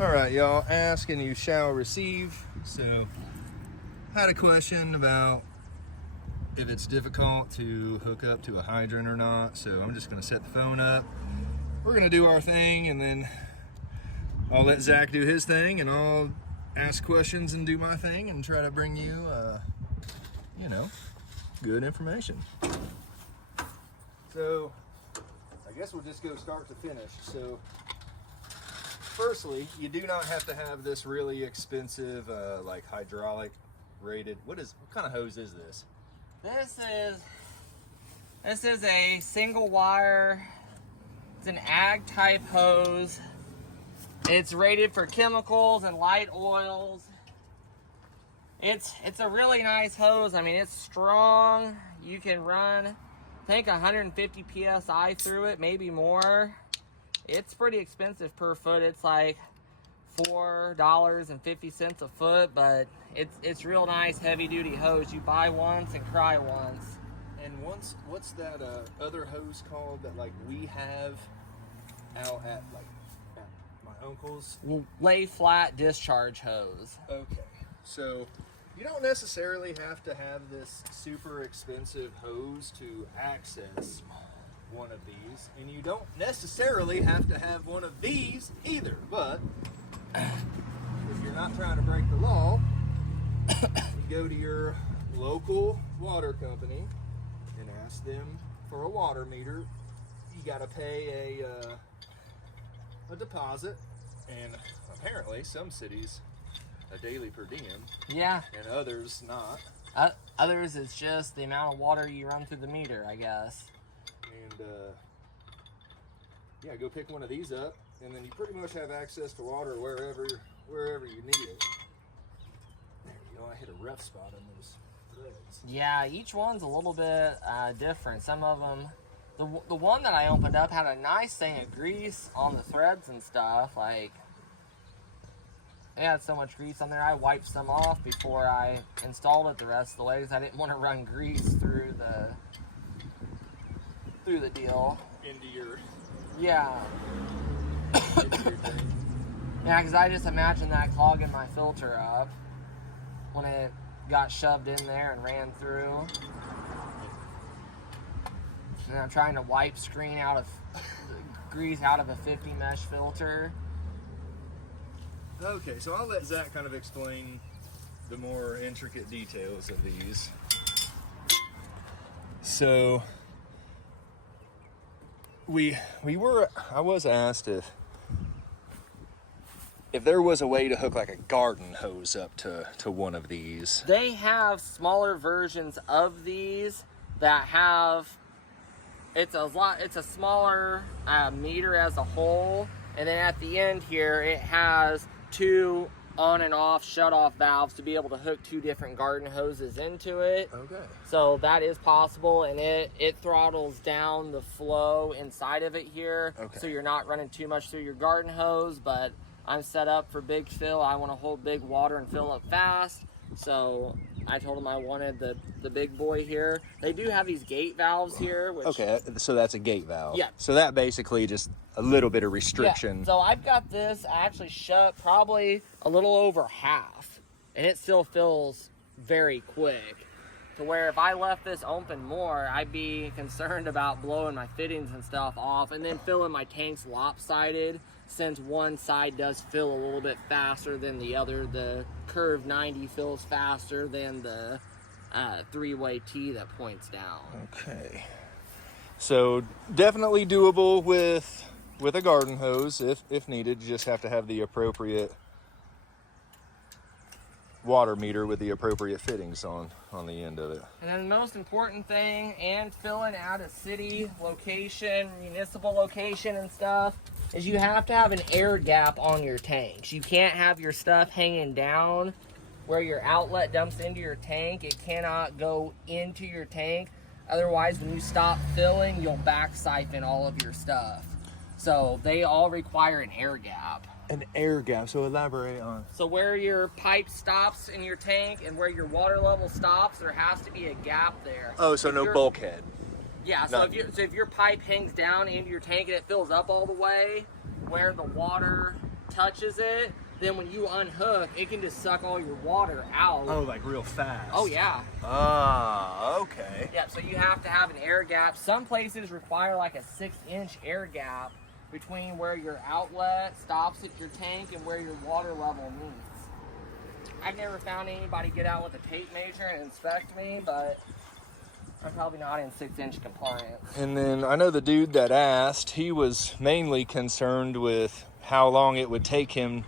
All right, y'all. Ask and you shall receive. So, had a question about if it's difficult to hook up to a hydrant or not. So I'm just going to set the phone up. We're going to do our thing, and then I'll let Zach do his thing, and I'll ask questions and do my thing, and try to bring you, good information. So, I guess we'll just go start to finish. So, firstly, you do not have to have this really expensive, hydraulic rated. What kind of hose is this? This is a single wire. It's an ag type hose. It's rated for chemicals and light oils. It's a really nice hose. I mean, it's strong. You can run, I think, 150 psi through it, maybe more. It's pretty expensive per foot. It's like $4.50 a foot, but it's real nice heavy duty hose. You buy once and cry once. And what's that other hose called that we have out at my uncle's? Lay flat discharge hose. Okay, so you don't necessarily have to have this super expensive hose to access one of these, and you don't necessarily have to have one of these either. But if you're not trying to break the law, you go to your local water company and ask them for a water meter. You got to pay a deposit, and apparently some cities a daily per diem. Yeah. And others not. Others, it's just the amount of water you run through the meter, I guess. And go pick one of these up, and then you pretty much have access to water wherever you need it. There you go. I hit a rough spot on those threads. Yeah, each one's a little bit different. Some of them, the one that I opened up had a nice thing of grease on the threads and stuff. Like, it had so much grease on there. I wiped some off before I installed it the rest of the way because I didn't want to run grease through the deal. Into your Yeah. into your thing. Yeah, because I just imagine that clogging my filter up when it got shoved in there and ran through. And I'm trying to wipe screen out of grease out of a 50 mesh filter. Okay, so I'll let Zach kind of explain the more intricate details of these. So I was asked if there was a way to hook a garden hose up to one of these. They have smaller versions of these that have, it's a smaller meter as a whole, and then at the end here it has two on and off shut off valves to be able to hook two different garden hoses into it. Okay. So that is possible, and it throttles down the flow inside of it here. Okay. So you're not running too much through your garden hose, but I'm set up for big fill. I want to hold big water and fill up fast. So I told them I wanted the big boy here. They do have these gate valves here. Which, Okay, so that's a gate valve. Yeah. So that basically just a little bit of restriction. Yeah. So I've got this actually shut probably a little over half, and it still fills very quick. To where if I left this open more, I'd be concerned about blowing my fittings and stuff off, and then filling my tanks lopsided, since one side does fill a little bit faster than the other. The curve 90 fills faster than the three-way T that points down. Okay. So definitely doable with a garden hose if needed. You just have to have the appropriate water meter with the appropriate fittings on the end of it. And then the most important thing, and filling out a city location, municipal location and stuff, is you have to have an air gap on your tanks. You can't have your stuff hanging down where your outlet dumps into your tank. It cannot go into your tank. Otherwise, when you stop filling, you'll back siphon all of your stuff. So they all require an air gap. An air gap, so elaborate on. So where your pipe stops in your tank and where your water level stops, there has to be a gap there. Oh, so no bulkhead. Yeah, so if your pipe hangs down into your tank and it fills up all the way, where the water touches it, then when you unhook, it can just suck all your water out. Oh, like real fast. Oh, yeah. Ah, okay. Yeah, so you have to have an air gap. Some places require like a 6-inch air gap between where your outlet stops at your tank and where your water level meets. I've never found anybody get out with a tape measure and inspect me, but I'm probably not in 6-inch compliance. And then I know the dude that asked, he was mainly concerned with how long it would take him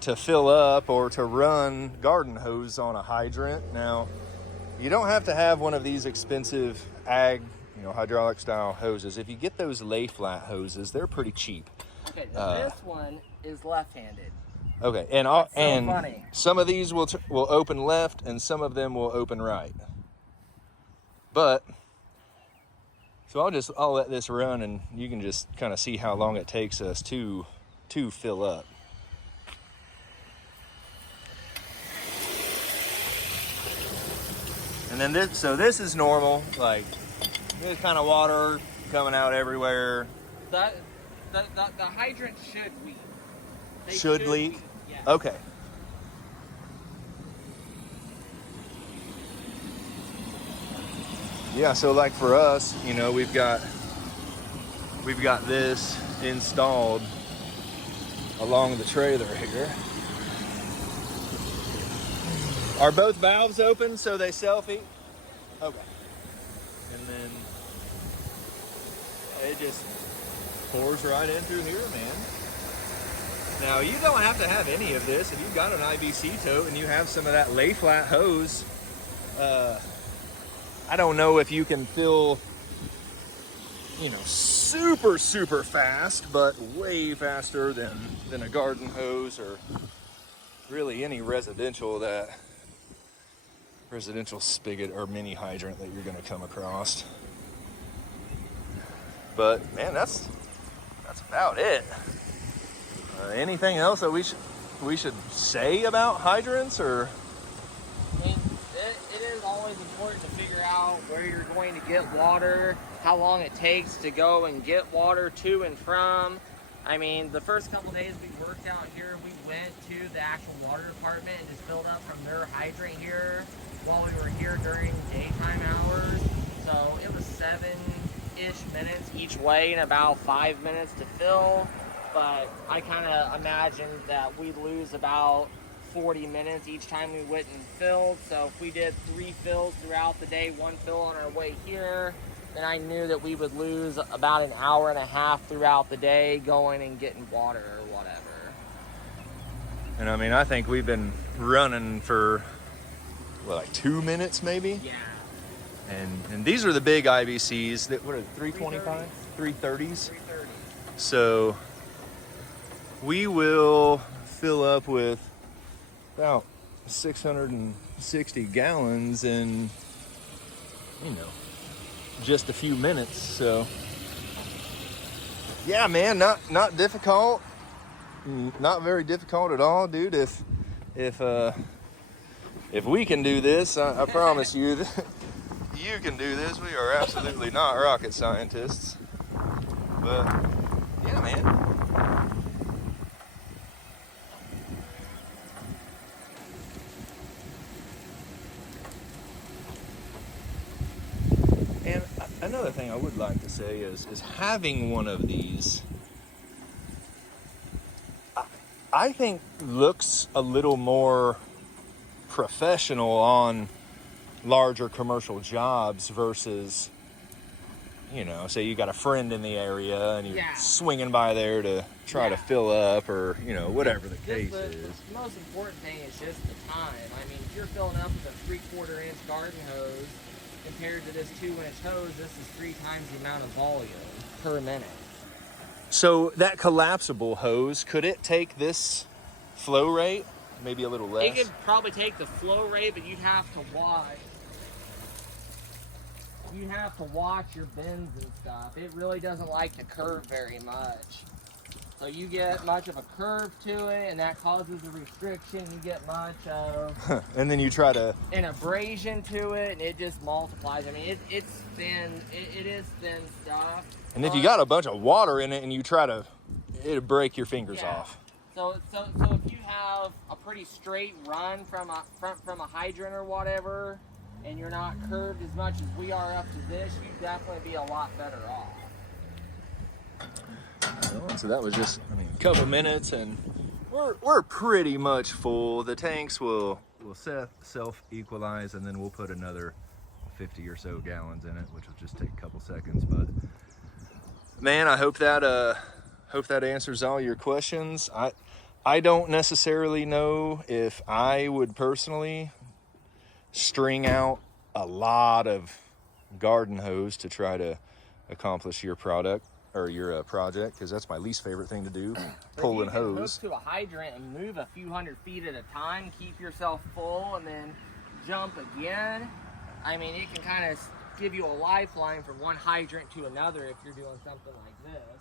to fill up or to run garden hose on a hydrant. Now, you don't have to have one of these expensive ag, hydraulic style hoses. If you get those lay flat hoses, they're pretty cheap. Okay, this one is left-handed. Okay, and funny. Some of these will open left, and some of them will open right. But so I'll let this run, and you can just kind of see how long it takes us to fill up. And then this is normal, like this kind of water coming out everywhere. The hydrant should leak. They Should leak? Yes. Okay. Yeah, so like for us, we've got this installed along the trailer here. Are both valves open so they selfie? Okay. And then it just pours right in through here, man. Now, you don't have to have any of this. If you've got an IBC tote and you have some of that lay flat hose, I don't know if you can fill, super, super fast, but way faster than a garden hose or really any residential spigot or mini hydrant that you're going to come across. But man, that's about it. Anything else that we should say about hydrants, or? I mean, it is always important to figure out where you're going to get water, how long it takes to go and get water to and from. I mean, the first couple days we worked out here, we went to the actual water department and just filled up from their hydrant here while we were here during daytime hours. So it was 7-ish minutes each way and about 5 minutes to fill. But I kind of imagined that we'd lose about 40 minutes each time we went and filled. So if we did 3 fills throughout the day, 1 fill on our way here, then I knew that we would lose about an hour and a half throughout the day going and getting water or whatever. And I mean, I think we've been running for, like 2 minutes maybe? Yeah. And these are the big IBCs, that what are they, 325? 330s? 330. So we will fill up with about 660 gallons in, just a few minutes. So yeah, man, not difficult, not very difficult at all, dude. If we can do this, I promise you that you can do this. We are absolutely not rocket scientists, but yeah, man. And another thing I would like to say is having one of these, I think looks a little more professional on larger commercial jobs versus, say you got a friend in the area and you're swinging by there to try to fill up, or, whatever the case is. The most important thing is just the time. I mean, if you're filling up with a 3/4 inch garden hose compared to this 2-inch hose, this is 3 times the amount of volume per minute. So that collapsible hose, could it take this flow rate? Maybe a little less? It could probably take the flow rate, but you'd have to watch your bends and stuff. It really doesn't like to curve very much. So you get much of a curve to it, and that causes a restriction. You get much of and then you try to an abrasion to it, and it just multiplies. I mean, it's thin. It is thin stuff. And if you got a bunch of water in it and you try to, it'll break your fingers off. So if you have a pretty straight run from a hydrant or whatever, and you're not curved as much as we are up to this, you'd definitely be a lot better off. So that was just, I mean, a couple minutes, and we're pretty much full. The tanks will self-equalize, and then we'll put another 50 or so gallons in it, which will just take a couple seconds. But man, I hope that answers all your questions. I don't necessarily know if I would personally string out a lot of garden hose to try to accomplish your product or your project, because that's my least favorite thing to do, pulling hose. Hook to a hydrant and move a few hundred feet at a time, keep yourself full, and then jump again. I mean, it can kind of give you a lifeline from one hydrant to another if you're doing something like this.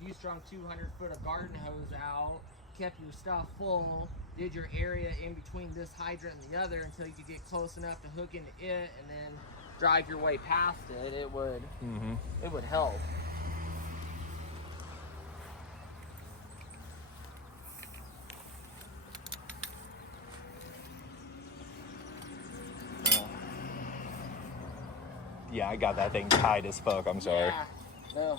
If you strung 200 foot of garden hose out, kept your stuff full, did your area in between this hydrant and the other until you could get close enough to hook into it, and then drive your way past it, it would help. Yeah, I got that thing tight as fuck. I'm sorry. Yeah. No.